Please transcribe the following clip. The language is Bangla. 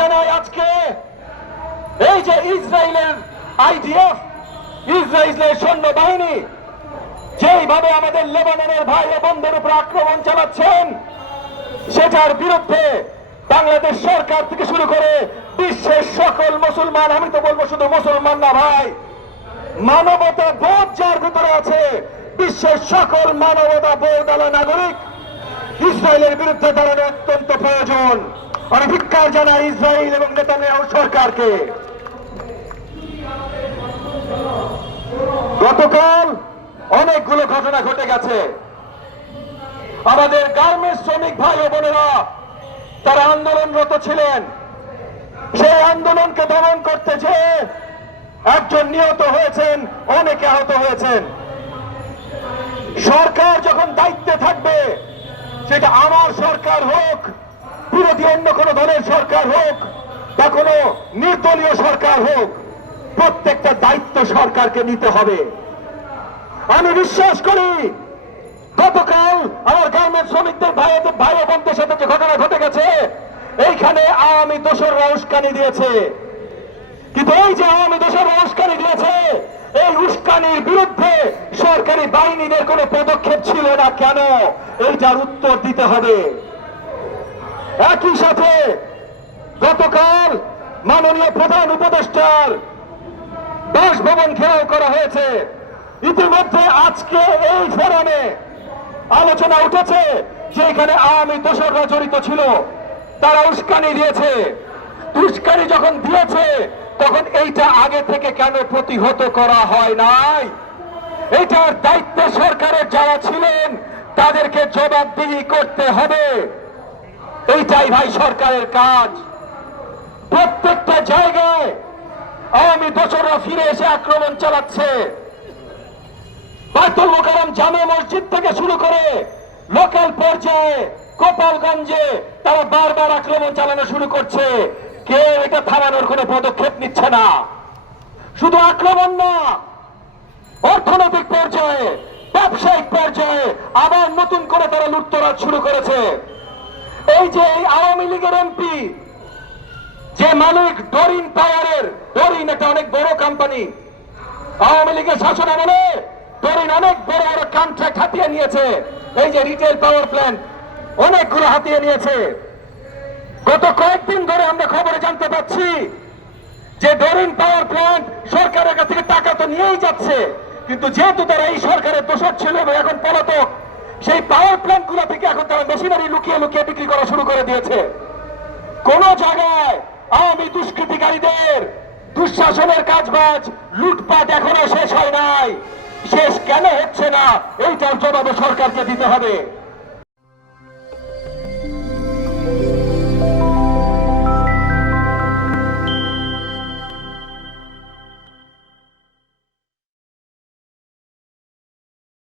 জানাই আজকে এই যে ইসরায়েলের আইডিএফ, ইসরায়েলের সৈন্যবাহিনী যেইভাবে আমাদের লেবাননের ভাই ও বোনদের উপর আক্রমণ চালাচ্ছেন, সেটার বিরুদ্ধে বাংলাদেশ সরকার থেকে শুরু করে বিশ্বের সকল মুসলমান, আমি তো বলবো শুধু মুসলমান না ভাই, মানবতা বোধ যার ভিতরে আছে, বিশ্বের সকল মানবতা বোধওয়ালা নাগরিক ইসরায়েলের বিরুদ্ধে দাঁড়ানো অত্যন্ত প্রয়োজন। আমি ধিক্কার জানাই ইসরায়েল এবং নেতানিয়াহু সরকারকে। গতকাল অনেকগুলো ঘটনা ঘটে গেছে। আমাদের গার্মেন্টস শ্রমিক ভাই ও বোনেরা তারা আন্দোলনরত ছিলেন, সেই আন্দোলনকে দমন করতে যেয়ে একজন নিহত হয়েছেন, অনেকে আহত হয়েছেন। সরকার যখন দায়িত্বে থাকবে, সেটা আমার সরকার হোক, বিরোধী অন্য কোন দলের সরকার হোক বা কোন নির্দলীয় সরকার হোক, প্রত্যেকটা দায়িত্ব সরকারকে নিতে হবে। আমি বিশ্বাস করি গতকাল আমার গার্মেন্টস শ্রমিকদের ভাই ও বোনদের সাথে যে ঘটনা ঘটে গেছে, এইখানে আওয়ামী দোসররা উস্কানি দিয়েছে। কিন্তু এই যে আওয়ামী দোসররা উস্কানি দিয়েছে, এই উস্কানির বিরুদ্ধে সরকারি বাহিনীদের কোনো পদক্ষেপ ছিল না কেন? এইটার উত্তর দিতে হবে। একই সাথে গতকাল মাননীয় প্রধান উপদেষ্টার বাসভবন ঘেরাও করা হয়েছে। ইতিমধ্যে আজকে এই ফোরামে আলোচনা উঠেছে যে এখানে আওয়ামী দোসররা জড়িত ছিল, তারা উস্কানি দিয়েছে। উস্কানি যখন দিয়েছে তখন এইটা আগে থেকে কেন প্রতিহত করা হয় নাই? এটার দায়িত্ব সরকারের যারা ছিলেন তাদেরকে জবাবদিহি করতে হবে। এইটাই ভাই সরকারের কাজ। প্রত্যেকটা জায়গায় আওয়ামী দোসররা ফিরে এসে আক্রমণ চালাচ্ছে। বাইতুল মোকাররম জামে মসজিদ থেকে শুরু করে লোকাল পর্যায়ে গোপালগঞ্জে তারা বারবার আক্রমণ চালানো শুরু করছে। কেউ এটা থামানোর কোনো পদক্ষেপ নিচ্ছে না। শুধু আক্রমণ না, অর্থনৈতিক পর্যায়ে, ব্যবসায়িক পর্যায়ে আবার নতুন করে তারা লুটতরাজ শুরু করেছে। এই যে আওয়ামী লীগের এমপি, যে মালিক ডরিন পাওয়ারের, ডরিন একটা অনেক বড় কোম্পানি, আওয়ামী লীগের শাসন আমলে ডরিন অনেক বড় বড় কন্ট্রাক্ট হাতিয়ে নিয়েছে। এই যে রিটেল পাওয়ার প্ল্যান্ট অনেকগুলো হাতিয়ে নিয়েছে। গত কয়েকদিন ধরে আমরা খবরে জানতে পাচ্ছি যে ডরিন পাওয়ার প্ল্যান্ট সরকারের কাছ থেকে টাকা তো নিয়েই যাচ্ছে, কিন্তু যেহেতু তারা এই সরকারের দোষর ছিল এবং এখন পলাতক, সেই পাওয়ার প্ল্যান্ট গুলো থেকে এখন তারা মেশিনারি লুকিয়ে লুকিয়ে বিক্রি করা শুরু করে দিয়েছে। কোন জায়গায় আওয়ামী দুষ্কৃতিকারীদের দুঃশাসনের কাজবাজ, লুটপাট এখনো শেষ হয় নাই। শেষ কেন হচ্ছে না, এইটার জবাব সরকারকে দিতে হবে।